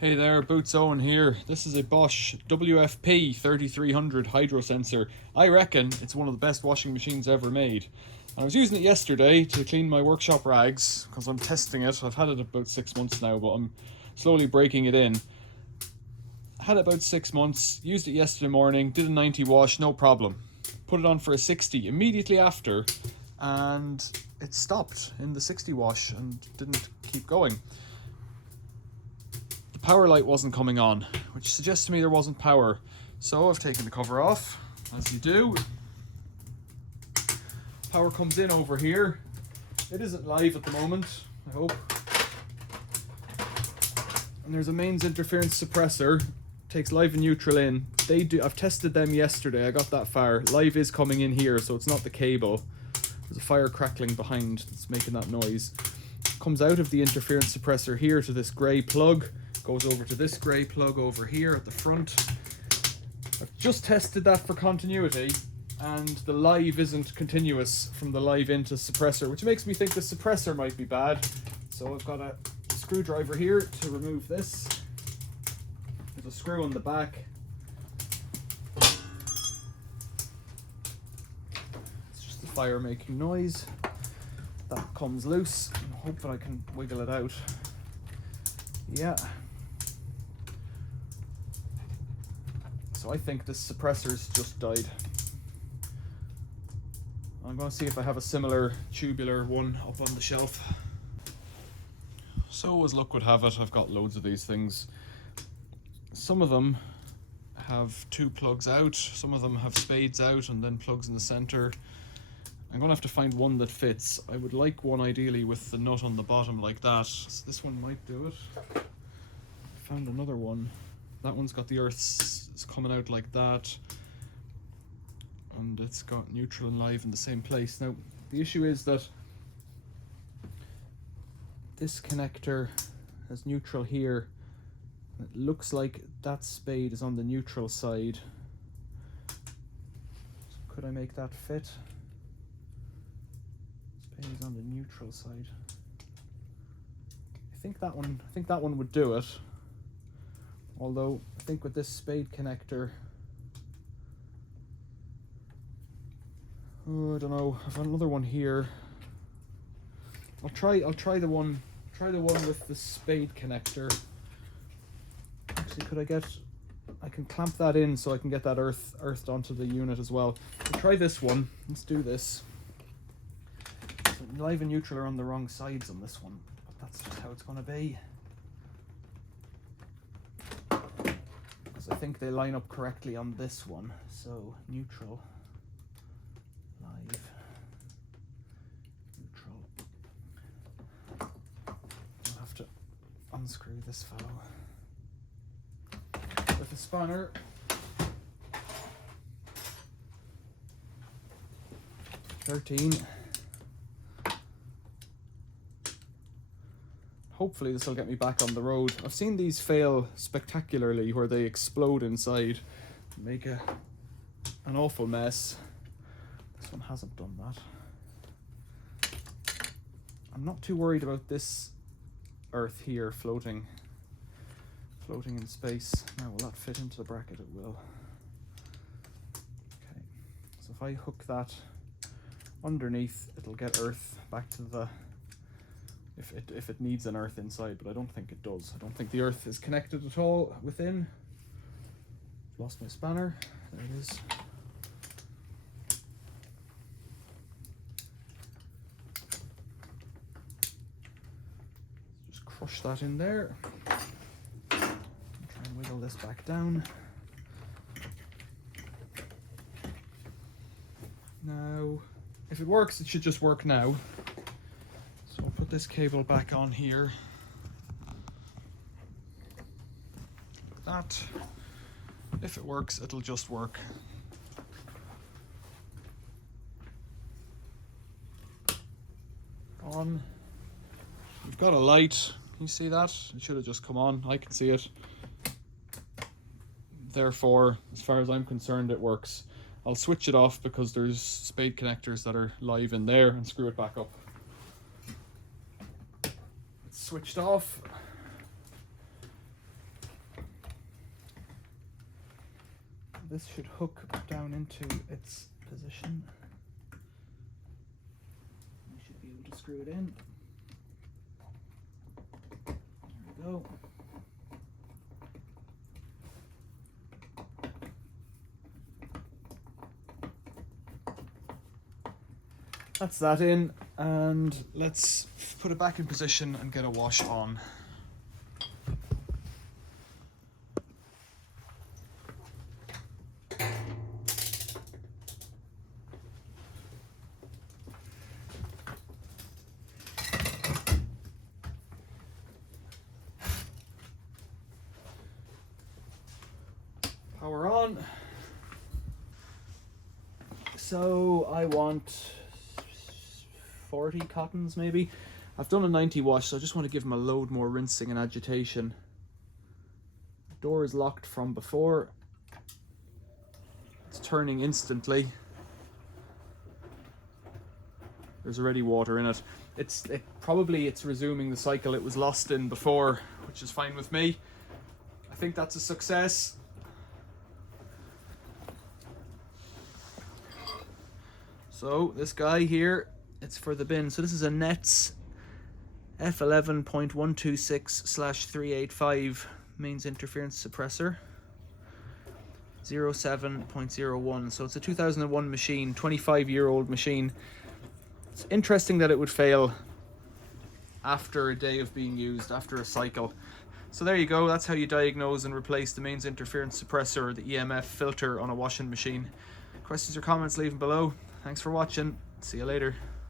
Hey there, Boots Owen here. This is a Bosch WFP 3300 hydrosensor. I reckon it's one of the best washing machines ever made. And I was using it yesterday to clean my workshop rags because I'm testing it. I've had it about 6 months now, but I'm slowly breaking it in. I had it about 6 months, used it yesterday morning, did a 90 wash, no problem. Put it on for a 60 immediately after, and it stopped in the 60 wash and didn't keep going. Power light wasn't coming on, which suggests to me there wasn't power. So I've taken the cover off, as you do. Power comes in over here. It isn't live at the moment, I hope. And there's a mains interference suppressor. Takes live and neutral in. I've tested them yesterday, I got that far. Live is coming in here, so it's not the cable. There's a fire crackling behind that's making that noise. Comes out of the interference suppressor here to this grey plug. Goes over to this grey plug over here at the front. I've just tested that for continuity, and the live isn't continuous from the live into suppressor, which makes me think the suppressor might be bad. So I've got a screwdriver here to remove this. There's a screw on the back. It's just the fire making noise. That comes loose. I'm hoping I can wiggle it out. Yeah. So I think this suppressor's just died. I'm going to see if I have a similar tubular one up on the shelf. So as luck would have it, I've got loads of these things. Some of them have two plugs out, some of them have spades out and then plugs in the center. I'm going to have to find one that fits. I would like one ideally with the nut on the bottom like that. So this one might do it. I found another one. That one's got the earths coming out like that, and it's got neutral and live in the same place. Now the issue is that this connector has neutral here. It looks like that spade is on the neutral side. So could I make that fit? Spade is on the neutral side. I think that one would do it. Although I think with this spade connector, oh, I don't know. I've got another one here. I'll try the one with the spade connector. Actually, I can clamp that in so I can get that earthed onto the unit as well. I'll try this one. Let's do this. So live and neutral are on the wrong sides on this one, but that's just how it's going to be. I think they line up correctly on this one. So neutral, live, neutral. I'll have to unscrew this fellow with a spanner. Hopefully this will get me back on the road. I've seen these fail spectacularly where they explode inside and make an awful mess. This one hasn't done that. I'm not too worried about this earth here floating in space. Now will that fit into the bracket? It will. Okay, so if I hook that underneath, it'll get earth back to the if it needs an earth inside, but I don't think it does. I don't think the earth is connected at all within. Lost my spanner. There it is. Just crush that in there. Try and wiggle this back down. Now, if it works, it should just work now. So I'll put this cable back on here. Like that. If it works, it'll just work. On. We've got a light. Can you see that? It should have just come on. I can see it. Therefore, as far as I'm concerned, it works. I'll switch it off because there's spade connectors that are live in there and screw it back up. It's switched off. this should hook down into its position. We should be able to screw it in. There we go. That's that in, and let's put it back in position and get a wash on. Power on. So I want 40 cottons maybe. I've done a 90 wash, so I just want to give them a load more rinsing and agitation. The door is locked from before. It's turning instantly. There's already water in it. It's resuming the cycle it was lost in before, which is fine with me. I think that's a success. So this guy here, it's for the bin. So this is a Nets F11.126/385 mains interference suppressor. 07.01. So it's a 2001 machine, 25-year-old machine. It's interesting that it would fail after a day of being used, after a cycle. So there you go, that's how you diagnose and replace the mains interference suppressor or the EMF filter on a washing machine. Questions or comments, leave them below. Thanks for watching. See you later.